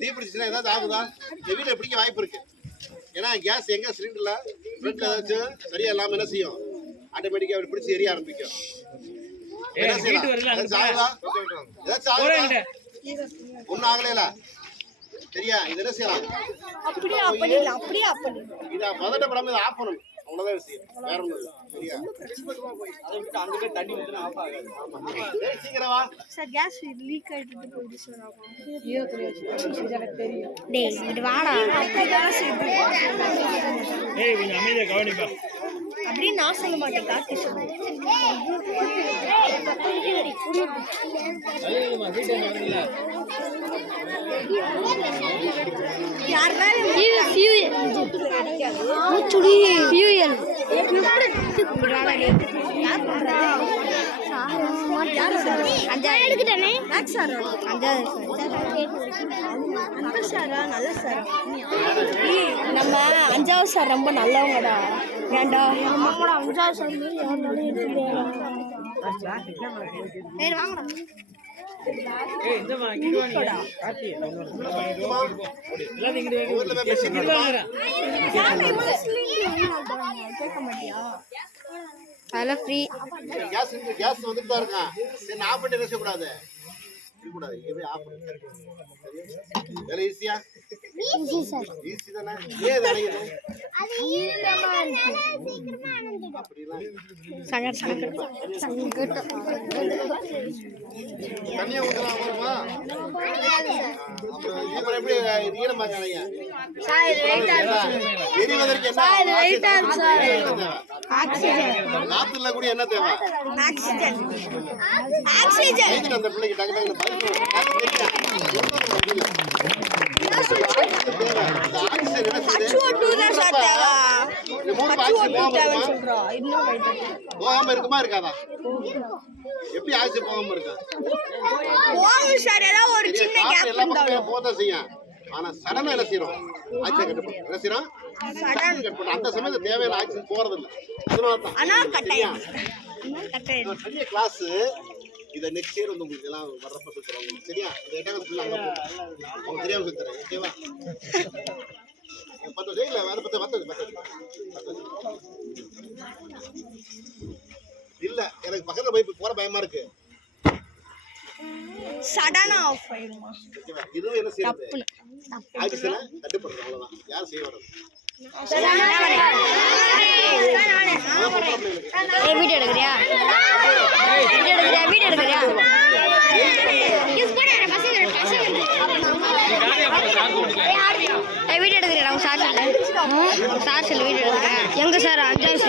தீ பிடிச்சுன்னா ஏதாவது ஆகுதா? இந்த வீட்டில் பிடிக்க வாய்ப்பு இருக்கு. ஏன்னா கேஸ் எங்க? சிலிண்டர்ல ஃப்ரண்ட்ல ஏதாச்சும் சரியா இல்லாம என்ன செய்யும்? ஆட்டோமேட்டிக்கா அப்படி பிடிச்சி எரிய ஆரம்பிக்கும். ஒன்றும் ஆகலைல. சரியா? இது என்ன செய்யலாம்? அப்படியே பண்ணிடலாம் அப்படியே பண்ணிடலாம். இதை பதட்டப்படாம இதை ஆஃப் பண்ணணும். அவ்வளோதான் விஷயம் வேற ஒன்றும் இல்லை. சரியா? சரி, சீக்கிரம் வா சார் கேஸ் லீக் ஆயிட்டு போயிடுச்சு சார் டேய் இது வாடா. ஏய் கொஞ்சம் அமைதியாக கவனிப்பா. அப்படின்னு நான் சொல்ல மாட்டேன் கார்த்தி எடுத்துட்டானே. சார்? நல்ல சார். நம்ம அஞ்சாவது சார் ரொம்ப நல்லவங்கடா. ஆமாடா அஞ்சாவது சார் சரி வாங்கடா. கேட்க மாட்டியா? அதெல்லாம் ஃப்ரீ கேஸ் கேஸ் வந்துட்டு தான் இருக்கான் சரி நான் ஆஃப் பண்ணிட்டு என்ன செய்யக்கூடாது? இருக்கக்கூடாது. இங்கே போய் ஆஃப் பண்ணு. வேலை ஈஸியா ஈஸி தானே? ஏன் அடையுது சங்கர் சங்கர். சங்கட்டம் தண்ணியா ஊற்றலாம் அப்புறம் எப்படி சார் இது சார், இது ஆ இருக்கு சார். ஆக்சிஜன் கூட என்ன தேவை ஆக்சிஜன் ஆக்சிஜன் அந்த பிள்ளைக்கு டக்கு டக்குனு பதில் சொல்லு. யாருக்கு தெரியும்? தேவை. இந்த ஆக்சிஜன் என்ன செய்யுது? H2O தான் சார் தேவை இந்த மூணு ஆக்சிஜன் போகாம இருக்குமா? இருக்காதா எப்படி ஆக்சிஜன் போகாம இருக்கா போகும் சார் ஏதாவது ஒரு சின்ன கேப் போதான் செய்யும் ஆனா சடனா என்ன செய்யறோம்? ஆக்சிஜன் கட்டுப்படும் என்ன செய்யறோம்? ஆக்சிஜன் கட்டுப்படும் அந்த சமயத்துல தேவையான ஆக்சிஜன் போறது இல்ல அதனால பெரிய கிளாஸ் இதை நெக்ஸ்ட் இயர் வந்து உங்களுக்கு எல்லாம் வர்றப்ப சொல்லுறேன் உங்களுக்கு. சரியா? இந்த எட்டாம் கிளாஸ் அங்கே அவங்க தெரியாம சொல்லுறேன் ஓகேவா பத்தது இல்லை அதை பத்து பத்தது பத்தது இல்ல எனக்கு பக்கத்துல போய் போற பயமா இருக்கு. சடனா ஆஃப் ஓகேவா இதுவும் என்ன செய்யுது ஆபீஸ்ல கட்டுப்படுறது அவ்வளவுதான். யாரும் செய்ய வராது வீடியோ எடுக்கிறியா? வீடியோ எடுக்கிறியா? வீடியோ எடுக்கிறியா? வீடியோ சொல்லு. சார் சொல்லு வீடியோ எடுக்கிறேன்